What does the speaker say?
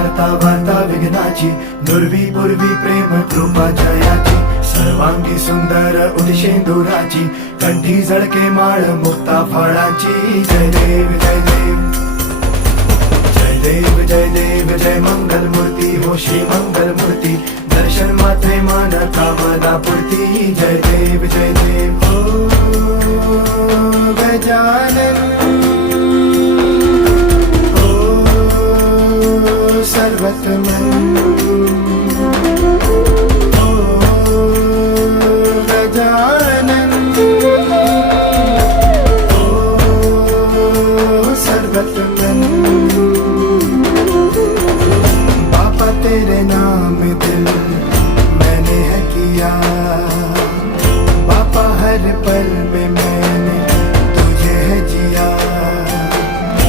हरता वार्ता विघ्नाची, नुरवी पूर्वी प्रेम कृपा जयाची, सर्वांगी सुंदर उदिशेंदुराची, कंठी झळके माळ मुक्ता फळाची. जय देव जय देव जय देव जय देव जय मंगल मूर्ती हो श्री मंगल मूर्ती, दर्शन मात्रे मन कामना पूर्ती. जय देव जय देव हो गजानन हो सर्वतमन हो गजानन हो सर्वतमन.